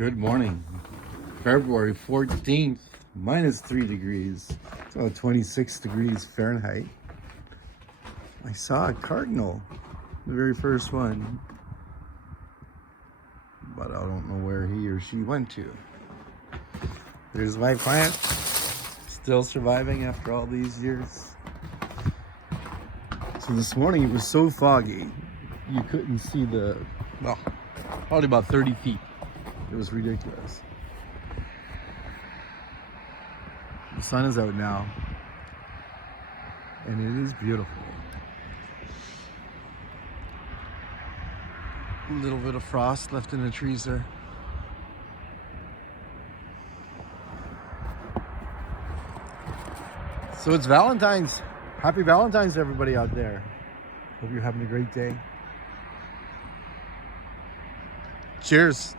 Good morning. February 14th, minus 3 degrees. It's about 26 degrees Fahrenheit. I saw a cardinal, the very first one, but I don't know where he or she went to. There's my plant, still surviving after all these years. So this morning it was so foggy, you couldn't see probably about 30 feet. It was ridiculous. The sun is out now, and it is beautiful. A little bit of frost left in the trees there. So it's Valentine's. Happy Valentine's to everybody out there. Hope you're having a great day. Cheers.